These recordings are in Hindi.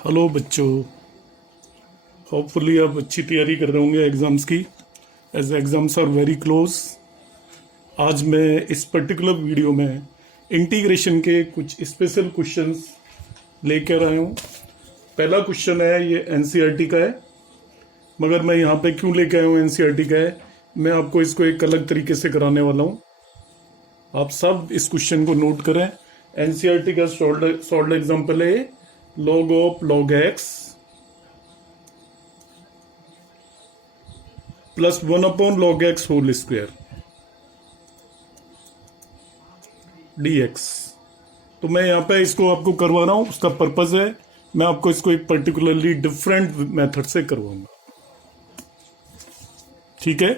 हेलो बच्चों। होपफुली आप अच्छी तैयारी कर रहे होंगे एग्ज़ाम्स की, as exams are very close. आज मैं इस पर्टिकुलर वीडियो में इंटीग्रेशन के कुछ स्पेशल क्वेश्चंस लेकर आया हूँ। पहला क्वेश्चन है, ये एनसीईआरटी का है, मगर मैं यहाँ पे क्यों लेके आया हूँ एनसीईआरटी का है, मैं आपको इसको एक अलग तरीके से कराने वाला हूँ। आप सब इस क्वेश्चन को नोट करें। एनसीईआरटी का सॉल्व एग्जाम्पल है log of log x plus 1/log x whole square dx। तो मैं यहाँ पे इसको आपको करवा रहा हूँ, उसका पर्पज है मैं आपको इसको एक पर्टिकुलरली डिफरेंट मेथड से करवाऊंगा। ठीक है,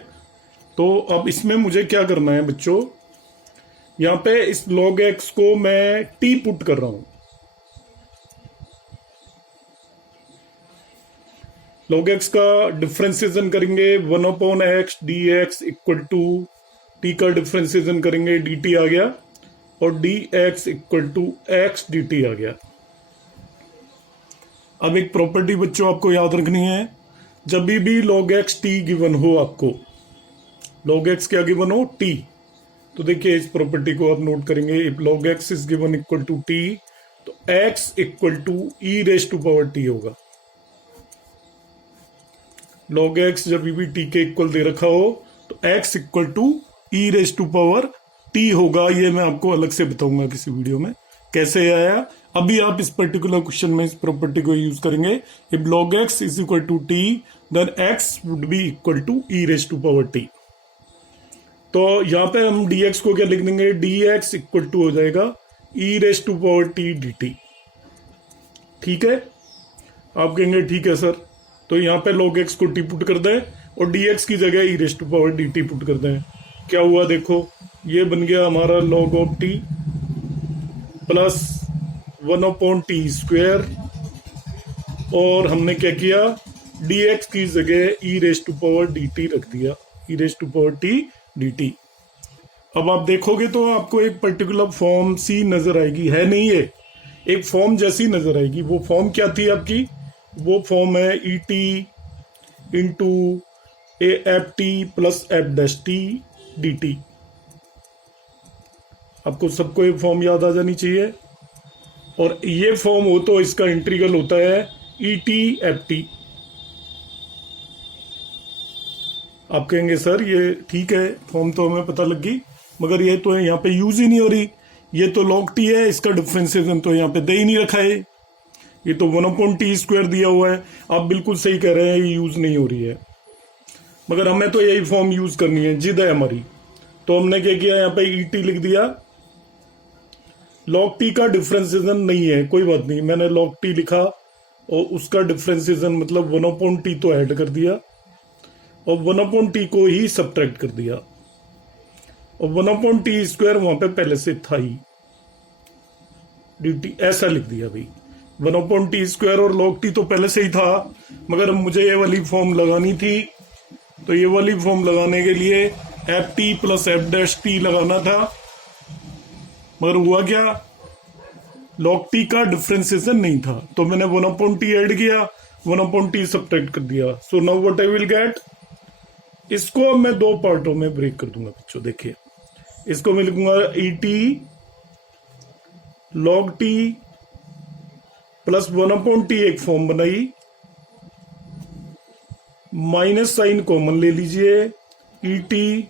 तो अब इसमें मुझे क्या करना है बच्चों, यहाँ पे इस log x को मैं t पुट कर रहा हूँ। log x का डिफ्रेंसिएशन करेंगे 1/x dx equal to t का डिफ्रेंसिएशन करेंगे dt आ गया, और dx equal to x dt आ गया। अब एक प्रॉपर्टी बच्चों आपको याद रखनी है, जब भी log x t गिवन हो, आपको log x क्या गिवन हो, t, तो देखिए इस प्रॉपर्टी को आप नोट करेंगे। If log x is given equal to t, तो x equal to e raise to power t होगा। log x जब भी t के इक्वल दे रखा हो तो x equal to e raise to power t होगा। ये मैं आपको अलग से बताऊंगा किसी वीडियो में कैसे आया। अभी आप इस पर्टिकुलर क्वेश्चन में इस प्रॉपर्टी को यूज करेंगे। If log x is equal to t, then x would be equal to e raise to power t। तो यहां पे हम dx को क्या लिख देंगे, dx इक्वल टू हो जाएगा e raise to power t dt। ठीक है, आप कहेंगे ठीक है सर, तो यहाँ पे log x को t पुट कर दें और dx की जगह e raise to power dt put कर दें। क्या हुआ देखो, ये बन गया हमारा log of t plus 1/t square, और हमने क्या किया, dx की जगह e raise to power dt रख दिया, e raise to power t dt। अब आप देखोगे तो आपको एक पर्टिकुलर फॉर्म सी नजर आएगी, है नहीं, ये एक फॉर्म जैसी नजर आएगी। वो फॉर्म क्या थी आपकी, वो फॉर्म है E T into A F T plus F dash T D T. आपको सबको ये फॉर्म याद आ जानी चाहिए। और ये फॉर्म हो तो इसका इंटीग्रल होता है ई टी एफ टी। आप कहेंगे सर ये ठीक है, फॉर्म तो हमें पता लग गई, मगर ये तो यहाँ पे यूज ही नहीं हो रही। ये तो log t है, इसका डिफ्रेंसिएशन तो यहाँ पे दे ही नहीं रखा है, ये तो 1/t स्क्वायर दिया हुआ है। आप बिल्कुल सही कह रहे हैं, ये यूज नहीं हो रही है, मगर हमें तो यही फॉर्म यूज करनी है, जिद है हमारी। तो हमने क्या किया, यहाँ पे ई टी लिख दिया। log t का डिफ्रेंसिएशन नहीं है, कोई बात नहीं, मैंने log t लिखा और उसका डिफ्रेंसिएशन मतलब 1/t तो ऐड कर दिया और 1/t को ही सब्ट्रैक्ट कर दिया, और 1/t स्क्वायर वहां पे पहले से था ही, dt ऐसा लिख दिया भाई। 1/t स्क्वायर और log t तो पहले से ही था, मगर मुझे ये वाली फॉर्म लगानी थी, तो ये वाली फॉर्म लगाने के लिए F T plus F dash T लगाना था। मगर हुआ क्या, log t का डिफ्रेंसिएशन नहीं था, तो मैंने 1/t ऐड किया, 1/t सब्ट्रैक्ट कर दिया। सो now what I will get, इसको अब मैं दो पार्टों में ब्रेक कर दूंगा बच्चों। देखिए इसको मैं लिखूंगा E T log t plus 1/t एक फॉर्म बनाई, माइनस साइन कॉमन ले लीजिए, E T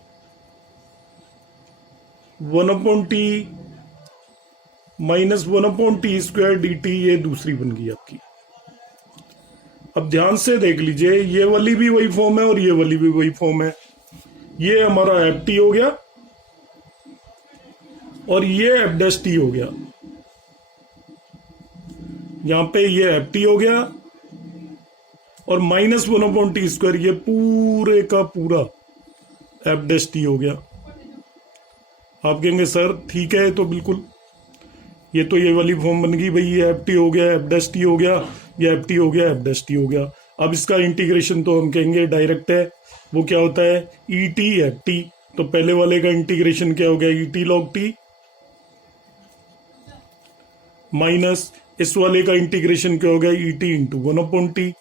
1/t minus 1/t square D T, ये दूसरी बन गई आपकी। अब ध्यान से देख लीजिए, ये वाली भी वही फॉर्म है और ये वाली भी वही फॉर्म है। ये हमारा एफ टी हो गया और ये एफ डैश टी हो गया। यहां पे ये एफ टी हो गया और माइनस 1/t स्क्वायर, ये पूरे का पूरा एफ डैश टी हो गया। आप कहेंगे सर ठीक है, तो बिल्कुल ये तो ये वाली फॉर्म बन गई भाई, ये एफ टी हो गया, एफ डैश टी हो गया, ये एफ टी हो गया, एफ डैश टी हो गया। अब इसका इंटीग्रेशन तो हम कहेंगे डायरेक्ट है, वो क्या होता है ई टी एफ टी। तो पहले वाले का इंटीग्रेशन क्या हो गया, E T log T minus इस वाले का इंटीग्रेशन क्या हो गया, ई टी इंटू 1/t।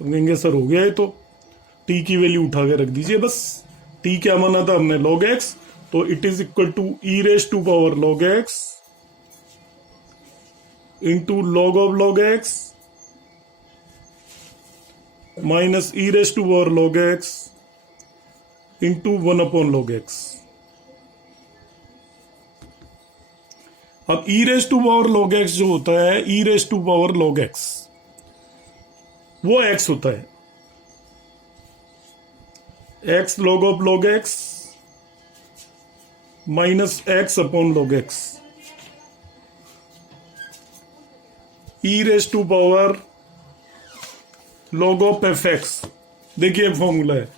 कहेंगे सर हो गया है, तो टी की वैल्यू उठा के रख दीजिए बस। टी क्या माना था हमने, log x, तो it is equal to E raise to power log x into log of log x minus E raise to power log x into 1/log x। अब E raise to power log x जो होता है, E raise to power log x वो x होता है, x log of log x minus x upon log x। E raise to power log of F X, देखिए फॉर्मूला है,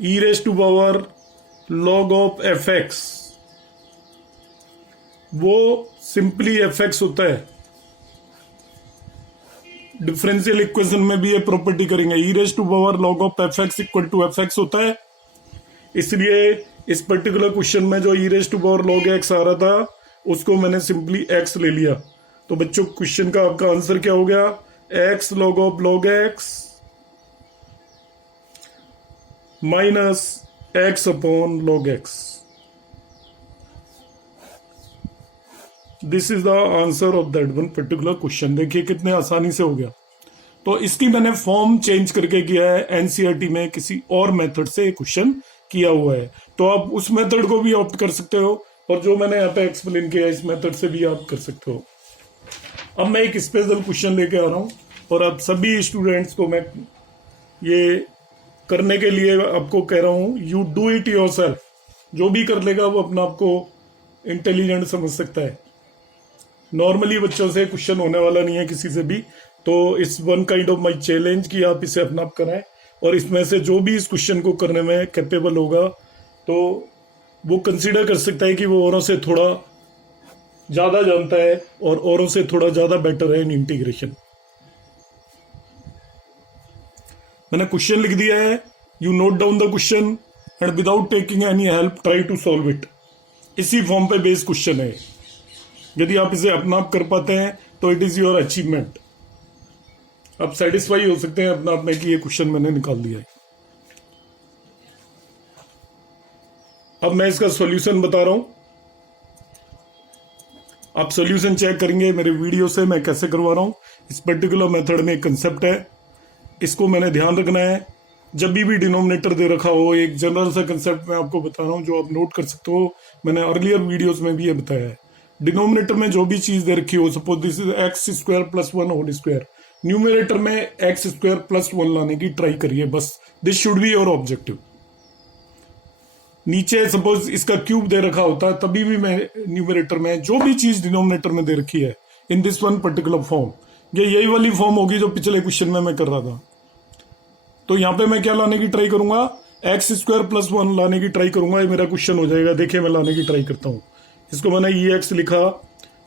E raise to power log of F X, वो सिंपली एफ एक्स होता है। डिफरेंशियल इक्वेशन में भी ये प्रॉपर्टी करेंगे, E raise to power log of F X equal to F X होता है। इसलिए इस पर्टिकुलर क्वेश्चन में जो E raise to power log x आ रहा था, उसको मैंने सिंपली x ले लिया। तो बच्चों क्वेश्चन का आपका आंसर क्या हो गया, x log of log x minus x upon log x। This is the answer of that one particular question. देखिए कितने आसानी से हो गया। तो इसकी मैंने फॉर्म चेंज करके किया है, एनसीईआरटी में किसी और मेथड से क्वेश्चन किया हुआ है, तो आप उस मेथड को भी ऑप्ट कर सकते हो, और जो मैंने यहाँ पे एक्सप्लेन किया इस मेथड से भी आप कर सकते हो। अब मैं एक स्पेशल क्वेश्चन लेके आ रहा हूँ, और अब सभी स्टूडेंट्स को मैं ये करने के लिए आपको कह रहा हूँ, यू डू इट योरसेल्फ। जो भी कर लेगा वो अपना आपको इंटेलिजेंट समझ सकता है। नॉर्मली बच्चों से क्वेश्चन होने वाला नहीं है किसी से भी, तो it's one kind of my challenge कि आप इसे अपना आप कराएं, और इसमें से जो भी इस क्वेश्चन को करने में कैपेबल होगा तो वो कंसीडर कर सकता है कि वो औरों से थोड़ा ज्यादा जानता है और औरों से थोड़ा ज्यादा बेटर है इन इंटीग्रेशन। मैंने क्वेश्चन लिख दिया है, you note down the question and without taking any help try to solve it. इसी फॉर्म पे बेस्ड क्वेश्चन है। यदि आप इसे अपना आप कर पाते हैं तो इट इज योर अचीवमेंट। आप सेटिस्फाई हो सकते हैं अपना आप में कि ये क्वेश्चन मैंने निकाल दिया है। अब मैं इसका सॉल्यूशन बता रहा हूं, आप सॉल्यूशन चेक करेंगे मेरे वीडियो से मैं कैसे करवा रहा हूं। इस पर्टिकुलर मेथड में एक कंसेप्ट है, इसको मैंने ध्यान रखना है। जब भी डिनोमिनेटर दे रखा हो, एक जनरल सा कंसेप्ट मैं आपको बता रहा हूं जो आप नोट कर सकते हो। मैंने अर्लियर वीडियोस में भी ये बताया है। डिनोमिनेटर में जो भी चीज दे रखी हो, suppose this is x square plus 1 whole square, numerator में एक्स स्क्वायर प्लस 1 लाने की ट्राई करिए बस। This should be your objective. नीचे सपोज इसका क्यूब दे रखा होता है, तभी भी मैं न्यूमरेटर में जो भी चीज डिनोमिनेटर में दे रखी है in this one particular form, ये यही वाली फॉर्म होगी जो पिछले क्वेश्चन में मैं कर रहा था। तो यहां पे मैं क्या लाने की ट्राई करूंगा, एक्स स्क्वायर प्लस 1 लाने की ट्राई करूंगा। ये मेरा क्वेश्चन हो जाएगा। देखिए मैं लाने की ट्राई करता हूं। इसको मैंने ई एक्स लिखा,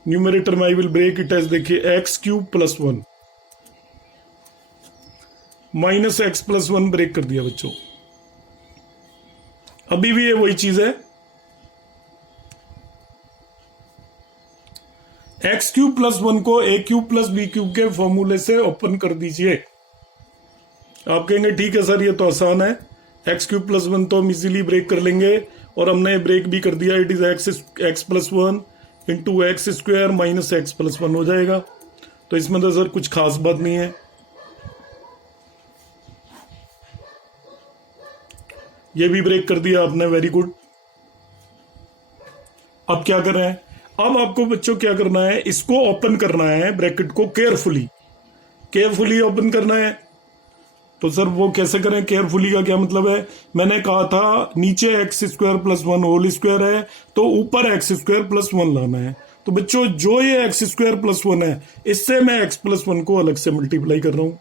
न्यूमरेटर में I will break it as, देखिए X cube plus 1 minus X plus 1 break कर दिया बच्चों। अभी भी ये वही चीज है, एक्स क्यूब प्लस 1 को ए क्यूब प्लस बी क्यूब के फॉर्मूले से ओपन कर दीजिए। आप कहेंगे ठीक है सर ये तो आसान है, एक्स क्यूब प्लस 1 तो हम इजीली ब्रेक कर लेंगे, और हमने ब्रेक भी कर दिया। It is x plus 1 into x square minus X plus 1 हो जाएगा। तो इसमें तो सर कुछ खास बात नहीं है, ये भी ब्रेक कर दिया आपने, वेरी गुड। अब क्या कर रहे हैं, अब आपको बच्चों क्या करना है, इसको ओपन करना है, ब्रैकेट को केयरफुली ओपन करना है। तो सर वो कैसे करें, केयरफुली का क्या मतलब है, मैंने कहा था नीचे x square plus 1 whole square है, तो ऊपर एक्स स्क्वायर प्लस 1 लाना है। तो बच्चों जो ये एक्स स्क्वायर प्लस 1 है, इससे मैं एक्स प्लस 1 को अलग से मल्टीप्लाई कर रहा हूं,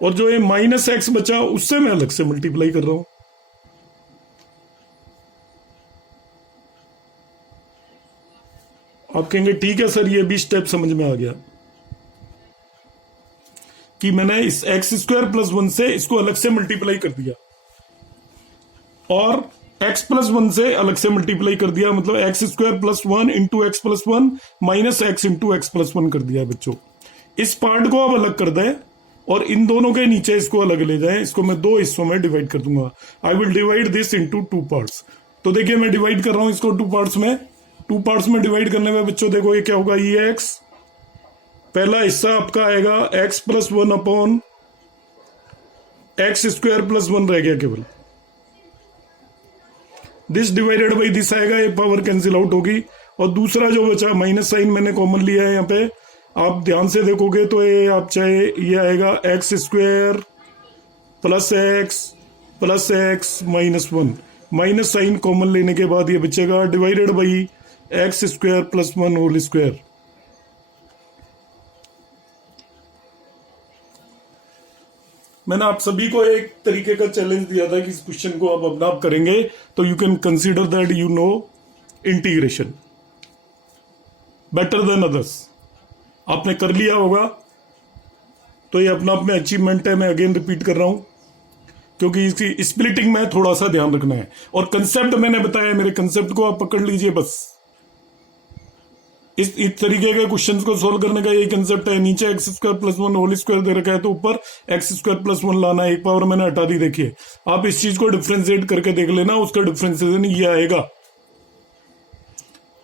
और जो ये माइनस एक्स बचा उससे मैं अलग से मल्टीप्लाई कर रहा हूं। आप कहेंगे ठीक है सर ये भी स्टेप समझ में आ गया कि मैंने इस एक्स स्क्वायर प्लस 1 से इसको अलग से मल्टीप्लाई कर दिया, और एक्स प्लस वन से अलग से मल्टीप्लाई कर दिया, मतलब x square plus one into X plus one minus x into X plus one कर दिया बच्चों। इस पार्ट को आप अलग कर दें और इन दोनों के नीचे इसको अलग ले जाएं। इसको मैं दो हिस्सों में डिवाइड कर दूंगा। I will divide this into two parts. तो देखिए मैं डिवाइड कर रहा हूं इसको टू पार्ट्स में। टू पार्ट्स में डिवाइड करने में बच्चों देखो ये क्या होगा, ये एक्स, पहला हिस्सा आपका आएगा x plus one upon X square plus one रह गया केवल। दिस डिवाइडेड बाई दिस आएगा, ये पावर कैंसिल आउट होगी। और दूसरा जो बचा माइनस साइन मैंने कॉमन लिया है यहाँ पे, आप ध्यान से देखोगे तो ये आप चाहे ये आएगा x square plus x minus one. Minus sign common लेने के बाद ये बचेगा divided by x square plus one whole square. मैंने आप सभी को एक तरीके का चैलेंज दिया था कि इस क्वेश्चन को आप अपना आप करेंगे तो you can consider that you know integration better than others. आपने कर लिया होगा तो ये अपना आप में अचीवमेंट है। मैं अगेन रिपीट कर रहा हूं क्योंकि इसकी स्प्लिटिंग में थोड़ा सा ध्यान रखना है। और कंसेप्ट मैंने बताया, मेरे कंसेप्ट को आप पकड़ लीजिए बस। इस तरीके के क्वेश्चंस को सोल्व करने का यही कंसेप्ट है। नीचे x square plus one whole square दे रखा है तो ऊपर एक्स स्क्वायर प्लस वन लाना है। एक पावर मैंने हटा दी। देखिए आप इस चीज को डिफ्रेंशिएट करके देख लेना, उसका डिफ्रेंशिएशन ये आएगा।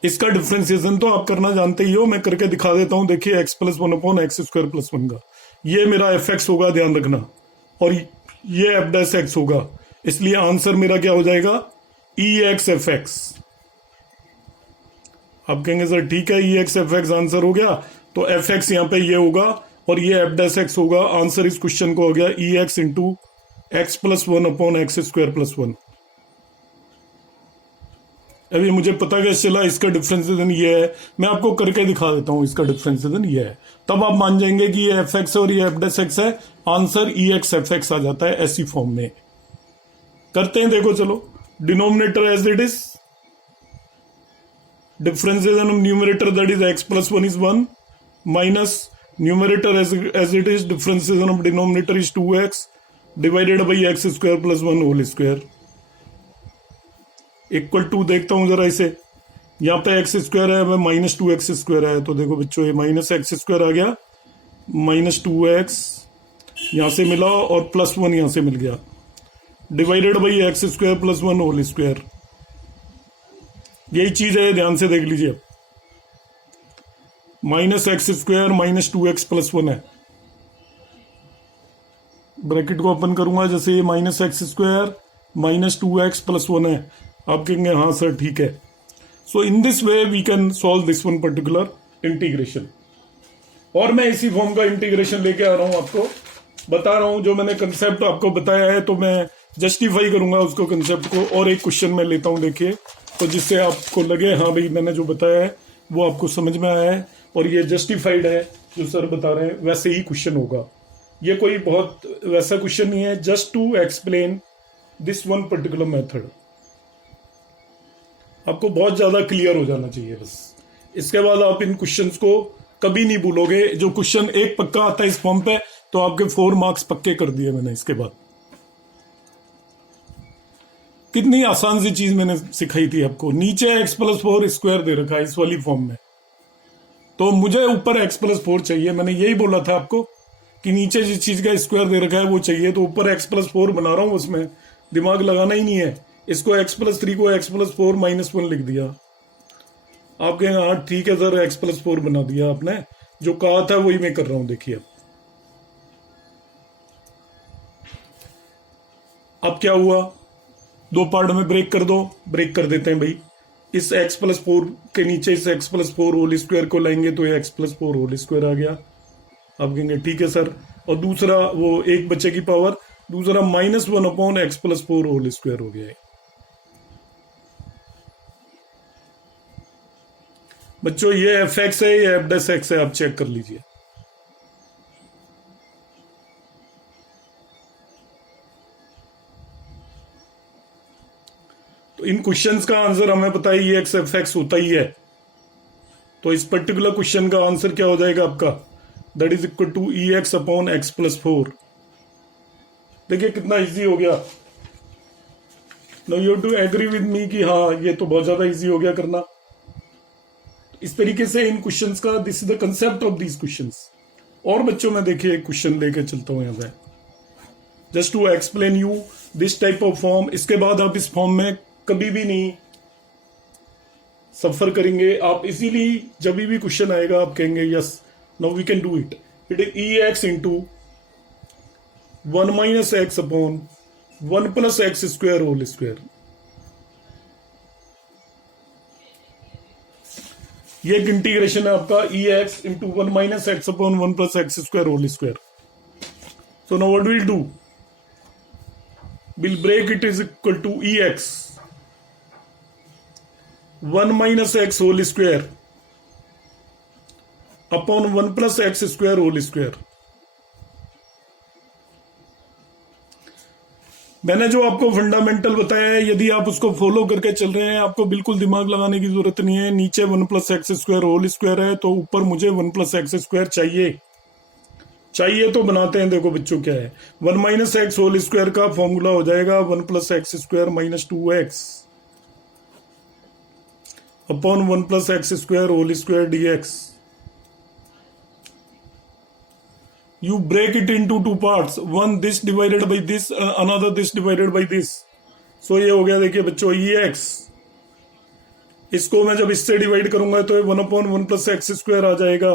इसका डिफ्रेंशिएशन तो आप करना जानते ही हो, मैं करके दिखा देता हूं। देखिए x plus one upon X square plus one का ये मेरा एफ एक्स होगा, ध्यान रखना, और ये एफ डैश एक्स होगा। इसलिए आंसर मेरा क्या हो जाएगा, ई एक्स एफ एक्स। आप कहेंगे सर ठीक है, ई एक्स एफ एक्स आंसर हो गया, तो एफ एक्स यहाँ पे ये होगा और ये एफ डैश एक्स होगा। आंसर इस क्वेश्चन को हो गया E X into X plus one upon X square plus one. अभी मुझे पता कैसे चला, इसका डिफरेंशिएशन ये है। मैं आपको करके दिखा देता हूं, इसका डिफरेंशिएशन ये है, तब आप मान जाएंगे कि ये एफ एक्स और ये एफ डैश एक्स है। Answer e x f x आ जाता है ऐसी फॉर्म में। करते हैं, देखो चलो। Denominator as it is, differentiation of numerator that is x plus 1 is 1 minus numerator as it is differentiation of denominator is 2x divided by x square plus 1 whole square equal to. देखता हूं जरा इसे, यहाँ पे एक्स स्क्वायर है, माइनस टू एक्स स्क्वायर है, तो देखो बच्चों ये माइनस एक्स स्क्वायर आ गया, माइनस टू एक्स यहां से मिला और प्लस वन यहां से मिल गया, divided by x square plus one whole square. यही चीज है, ध्यान से देख लीजिए। Minus X square minus two X plus one है। ब्रैकेट को ओपन करूंगा, जैसे ये minus X square minus two X plus one है। आप कहेंगे हाँ सर ठीक है। So in this way we can solve this one particular integration. और मैं इसी फॉर्म का इंटीग्रेशन लेके आ रहा हूं, आपको बता रहा हूं। जो मैंने कंसेप्ट आपको बताया है तो मैं जस्टिफाई करूंगा उसको, कंसेप्ट को, और एक क्वेश्चन में लेता हूं, देखिए, तो जिससे आपको लगे हाँ भाई मैंने जो बताया है वो आपको समझ में आया है और ये जस्टिफाइड है। जो सर बता रहे हैं वैसे ही क्वेश्चन होगा। ये कोई बहुत वैसा क्वेश्चन नहीं है, just to explain this one particular method. आपको बहुत ज्यादा क्लियर हो जाना चाहिए बस। इसके बाद आप इन क्वेश्चंस को कभी नहीं भूलोगे। जो क्वेश्चन एक पक्का आता है इस फॉर्म पे, तो आपके 4 मार्क्स पक्के कर दिए मैंने। इसके बाद कितनी आसान सी चीज मैंने सिखाई थी आपको। नीचे एक्स प्लस फोर स्क्वायर दे रखा है इस वाली फॉर्म में, तो मुझे ऊपर एक्स प्लस फोर चाहिए। मैंने यही बोला था आपको कि नीचे जिस चीज का स्क्वायर दे रखा है वो चाहिए, तो ऊपर एक्स प्लस फोर बना रहा हूं। उसमें दिमाग लगाना ही नहीं है। इसको एक्स प्लस थ्री को x plus four minus one लिख दिया। आप कहेंगे हाँ ठीक है सर, एक्स प्लस फोर बना दिया आपने, जो कहा था वही मैं कर रहा हूं। देखिए अब क्या हुआ, दो पार्ट में ब्रेक कर दो। ब्रेक कर देते हैं भाई। इस x प्लस फोर के नीचे इस x plus four whole square को लाएंगे तो ये x plus four whole square आ गया। आप कहेंगे ठीक है सर। और दूसरा वो एक बच्चे की पावर, दूसरा minus one upon x plus four whole square हो गया है। बच्चों ये एफ एक्स है, ये एफ डैश एक्स है, आप चेक कर लीजिए। तो इन क्वेश्चंस का आंसर हमें पता है, ये एक्स एफ एक्स होता ही है। तो इस पर्टिकुलर क्वेश्चन का आंसर क्या हो जाएगा आपका, that is equal to E x upon x plus four. देखिए कितना इजी हो गया। No you too agree with me कि हाँ ये तो बहुत ज्यादा इजी हो गया करना। इस तरीके से इन क्वेश्चंस का this is the concept of these questions. और बच्चों मैं देखिए एक क्वेश्चन लेके चलता हूं यहाँ पे just to explain you this type of form. इसके बाद आप इस फॉर्म में कभी भी नहीं सफर करेंगे। आप इजीली जब भी क्वेश्चन आएगा आप कहेंगे yes now we can do it. It is E X into 1 minus X upon 1 plus x square whole square. ये एक इंटीग्रेशन है आपका E X into 1 minus X upon 1 plus x square whole square. So now what will do, will break it is equal to E X 1 minus x whole square upon 1 plus x square whole square. मैंने जो आपको फंडामेंटल बताया है यदि आप उसको फॉलो करके चल रहे हैं आपको बिल्कुल दिमाग लगाने की जरूरत नहीं है। नीचे 1 plus x square whole square है तो ऊपर मुझे 1 प्लस एक्स स्क्वायर चाहिए तो बनाते हैं। देखो बच्चों क्या है, 1 माइनस एक्स होल स्क्वायर का फॉर्मूला हो जाएगा 1 plus x square minus 2x upon 1 plus x square whole square dx। You break it into two parts, one this divided by this, another this divided by this. So ये हो गया देखिए बच्चों ex। इसको मैं जब इससे डिवाइड करूंगा तो 1 अपॉन 1 प्लस एक्स स्क्वायर आ जाएगा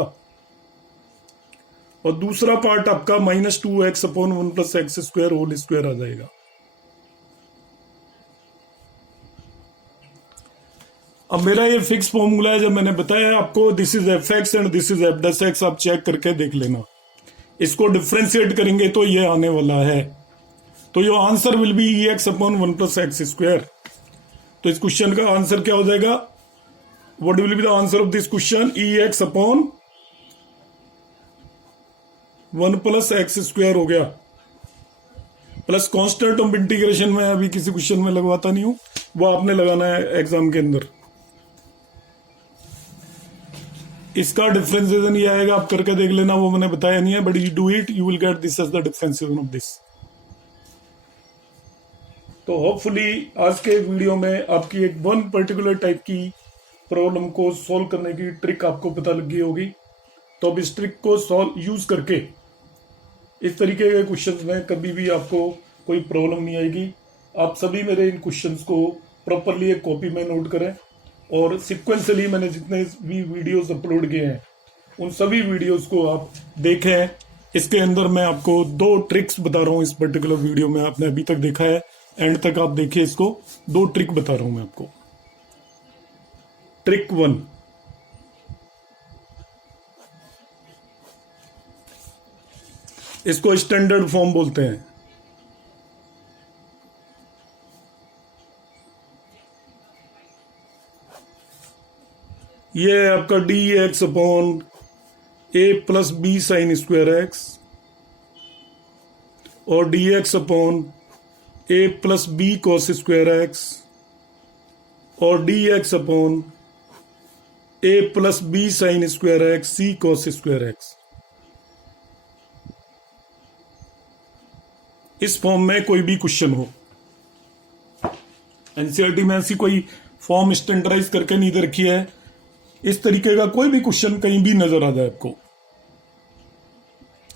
और दूसरा पार्ट आपका minus 2x upon 1 plus x square whole square आ जाएगा। अब मेरा ये फिक्स फॉर्मूला है, जब मैंने बताया आपको this is F x and this is F dash x, आप चेक करके देख लेना। इसको डिफ्रेंशिएट करेंगे तो ये आने वाला है, तो your answer will be e x upon 1 plus x square. तो इस क्वेश्चन का आंसर क्या हो जाएगा, what will be the answer of this question, e x upon 1 plus x square हो गया। प्लस कांस्टेंट ऑफ इंटीग्रेशन में अभी किसी क्वेश्चन में लगवाता नहीं हूं, वो आपने लगाना है एग्जाम के अंदर। इसका डिफरेंशिएशन ये आएगा, आप करके देख लेना, वो मैंने बताया नहीं है, but you do it you will get this as the differentiation of this. तो होपफुली आज के वीडियो में आपकी एक वन पर्टिकुलर टाइप की प्रॉब्लम को सॉल्व करने की ट्रिक आपको पता लग गई होगी। तो अब इस ट्रिक को सॉल्व यूज करके इस तरीके के क्वेश्चंस में कभी भी आपको कोई प्रॉब्लम नहीं आएगी। आप सभी मेरे इन क्वेश्चंस को प्रॉपरली एक कॉपी में नोट करें और सिक्वेंसली मैंने जितने भी वीडियोस अपलोड किए हैं उन सभी वीडियोस को आप देखें। इसके अंदर मैं आपको 2 ट्रिक्स बता रहा हूं इस पर्टिकुलर वीडियो में, आपने अभी तक देखा है, एंड तक आप देखिए इसको। 2 ट्रिक बता रहा हूं मैं आपको। ट्रिक 1, इसको स्टैंडर्ड फॉर्म बोलते हैं। ये है आपका D x upon A plus B sine square X और D x upon A plus B cos square X और D x upon A plus B sine square X C cos square X. इस फॉर्म में कोई भी क्वेश्चन हो, एनसीईआरटी में ऐसी कोई फॉर्म स्टैंडर्डाइज करके नहीं दे रखी है, इस तरीके का कोई भी क्वेश्चन कहीं भी नजर आ जाए आपको,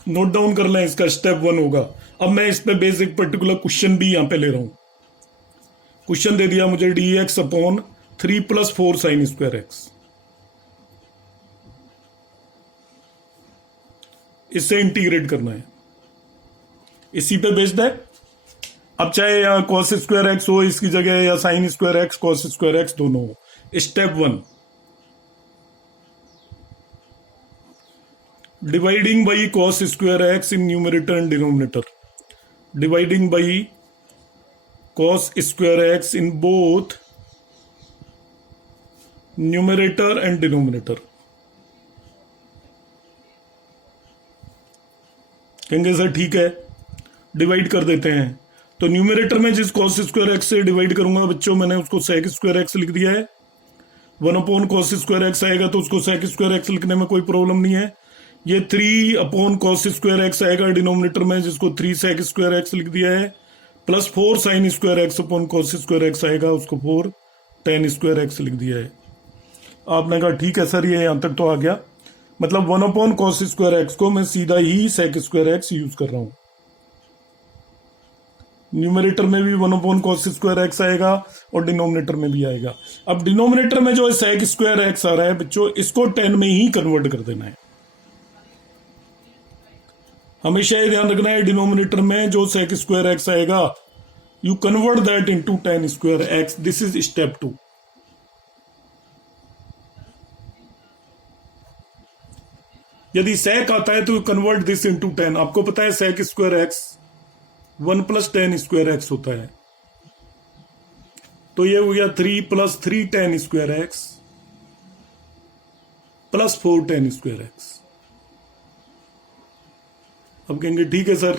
नोट डाउन कर लें, इसका स्टेप 1 होगा। अब मैं इस पे बेसिक पर्टिकुलर क्वेश्चन भी यहां पे ले रहा हूं। क्वेश्चन दे दिया मुझे D x upon 3 plus 4 sign square x, इससे इंटीग्रेट करना है, इसी पे बेस्ड है। अब चाहे या कॉस स्क्वायर एक्स हो इसकी जगह या sign square x cos square x दोनों हो। Step 1, dividing by cos square x in numerator and denominator, dividing by cos square x in both numerator and denominator. कहेंगे सर ठीक है डिवाइड कर देते हैं, तो न्यूमरेटर में जिस कॉस स्क्वायर एक्स से डिवाइड करूंगा बच्चों, मैंने उसको सेक स्क्वायर एक्स लिख दिया है। 1 अपॉन कॉस स्क्वायर एक्स आएगा तो उसको सेक स्क्वायर एक्स लिखने में कोई प्रॉब्लम नहीं है। ये 3 अपॉन कॉस स्क्वायर एक्स आएगा डिनोमिनेटर में, जिसको 3 सेक स्क्वायर एक्स लिख दिया है। Plus 4 sign square x upon cos square x आएगा, उसको 4 टेन स्क्वायर एक्स लिख दिया है। आपने कहा ठीक है सर ये यहां तक तो आ गया, मतलब 1 अपॉन कॉस स्क्वायर एक्स को मैं सीधा ही सेक स्क्वायर एक्स यूज कर रहा हूं। न्यूमरेटर में भी 1 अपॉन कॉस स्क्वायर एक्स आएगा और डिनोमिनेटर में भी आएगा। अब डिनोमिनेटर में जो है सेक स्क्वायर एक्स आ रहा है बच्चों, इसको 10 में ही कन्वर्ट कर देना है। हमेशा ये ध्यान रखना है, डिनोमिनेटर में जो सेक स्क्वायर एक्स आएगा you convert that into 10 square x. This is step 2। यदि सेक आता है तो यू कन्वर्ट दिस इनटू 10। आपको पता है sec square x 1 + 10 square x होता है, तो ये हो गया 3 + 3 10 square x plus 4 10 square x. अब कहेंगे ठीक है सर,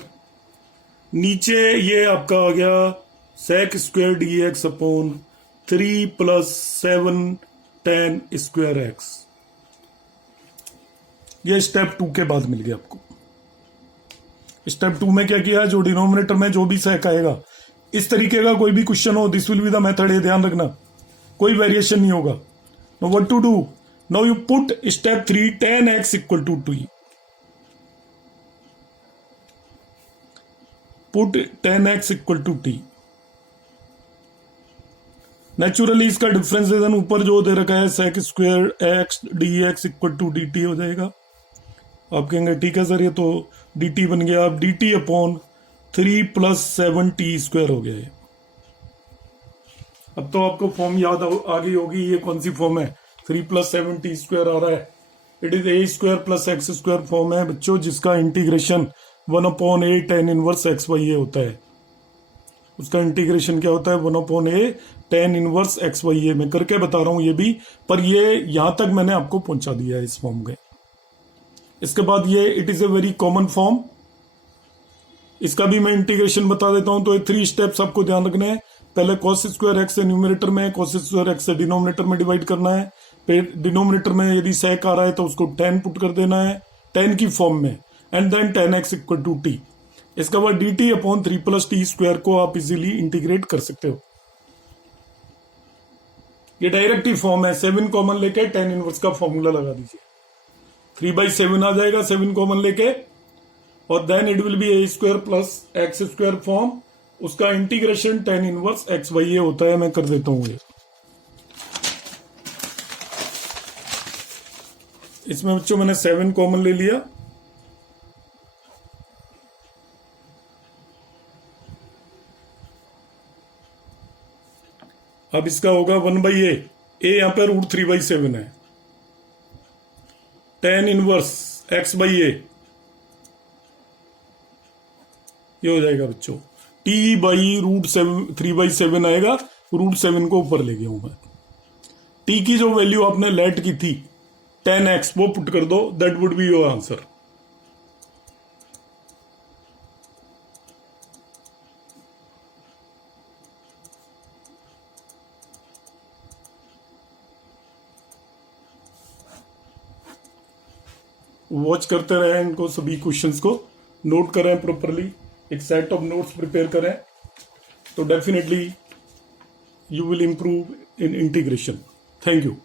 नीचे ये आपका आ गया sec square d x upon 3 + 7 10 square x. ये स्टेप 2 के बाद मिल गया आपको। स्टेप 2 में क्या किया, जो डिनोमिनेटर में जो भी सेक आएगा, इस तरीके का कोई भी क्वेश्चन हो, this will be the method, ये ध्यान रखना, कोई वेरिएशन नहीं होगा। Now what to do, now you put step 3 10x = t। Put 10x = t। Naturally इसका डिफरेंशिएशन ऊपर जो दे रखा है sec square x dx = dt हो जाएगा। आप कहेंगे ठीक है सर ये तो dt बन गया। अब dt अपॉन 3 + 7t स्क्वायर हो गया है। अब तो आपको फॉर्म याद आ गई होगी, ये कौन सी फॉर्म है, 3 + 7t स्क्वायर आ रहा है। It is a² + x² form है बच्चों, जिसका integration 1/a tan inverse xy होता है। उसका इंटीग्रेशन क्या होता है, 1/a tan इनवर्स xy। मैं करके बता रहा हूं ये भी, पर ये यहां तक मैंने आपको पहुंचा दिया है इस फॉर्म के। इसके बाद ये it is a very common form, इसका भी मैं इंटीग्रेशन बता देता हूं। तो ये 3 स्टेप्स आपको ध्यान रखने हैं। पहले cos स्क्वायर एक्स से न्यूमरेटर में, cos स्क्वायर एक्स से डिनोमिनेटर में डिवाइड करना है। फिर डिनोमिनेटर में यदि सेक आ रहा है तो उसको 10 पुट कर देना है 10 की फॉर्म में, एंड देन 10x = t। इसके बाद dt अपॉन 3 + t स्क्वायर को आप इजीली इंटीग्रेट कर सकते हो। ये डायरेक्ट ही फॉर्म है, 7 कॉमन लेके tan इनवर्स का फॉर्मूला लगा दीजिए, 3/7 आ जाएगा 7 कॉमन लेके, और then it will be a² + x² form. उसका इंटीग्रेशन tan इनवर्स xy होता है। मैं कर देता हूं ये, इसमें बच्चों मैंने 7 कॉमन ले लिया। अब इसका होगा 1/a, a यहां पर √3/7 है, tan इनवर्स x/a ये हो जाएगा बच्चों, t/√3/7 आएगा। √7 को ऊपर ले गया हूं मैं। t की जो वैल्यू आपने लेट की थी 10x, वो पुट कर दो, that would be your answer. Watch करते रहें इनको, सभी क्वेश्चंस को नोट करें प्रॉपरली, एक सेट ऑफ नोट्स प्रिपेयर करें, तो definitely you will improve in integration. Thank you.